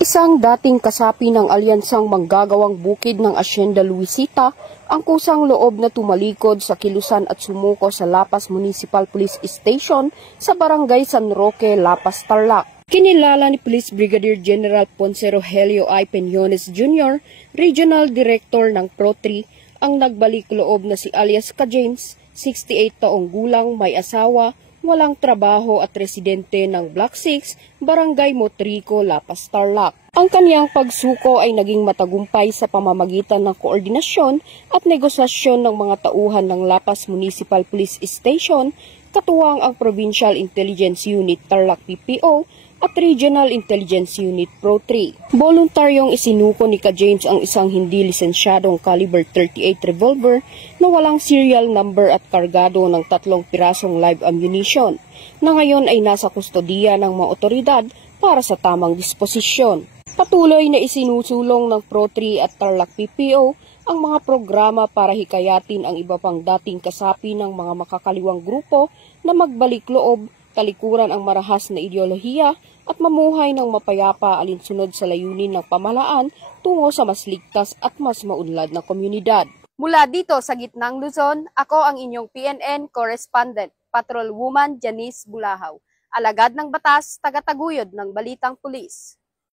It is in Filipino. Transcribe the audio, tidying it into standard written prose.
Isang dating kasapi ng alyansang manggagawang bukid ng Hacienda Luisita ang kusang loob na tumalikod sa kilusan at sumuko sa Lapas Municipal Police Station sa Barangay San Roque, Lapas, Tarlac. Kinilala ni Police Brigadier General Ponce Rogelio I. Peñones Jr., Regional Director ng Pro-3, ang nagbalik loob na si alias Ka James, 68 taong gulang, may asawa, walang trabaho at residente ng Block 6, Barangay Motrico, Lapas, Tarlac. Ang kaniyang pagsuko ay naging matagumpay sa pamamagitan ng koordinasyon at negosasyon ng mga tauhan ng Lapas Municipal Police Station, katuwang ang Provincial Intelligence Unit Tarlac PPO at Regional Intelligence Unit Pro-3. Voluntaryong isinuko ni Ka James ang isang hindi lisensyadong caliber 38 revolver na walang serial number at kargado ng 3 pirasong live ammunition na ngayon ay nasa kustodiya ng mga otoridad para sa tamang disposisyon. Patuloy na isinusulong ng Pro-3 at Tarlac PPO ang mga programa para hikayatin ang iba pang dating kasapi ng mga makakaliwang grupo na magbalik loob, talikuran ang marahas na ideolohiya at mamuhay ng mapayapa alinsunod sa layunin ng pamahalaan tungo sa mas ligtas at mas maunlad na komunidad. Mula dito sa gitnang Luzon, ako ang inyong PNN correspondent, Patrol Woman Janice Bulahaw, alagad ng batas, tagataguyod ng Balitang Pulis.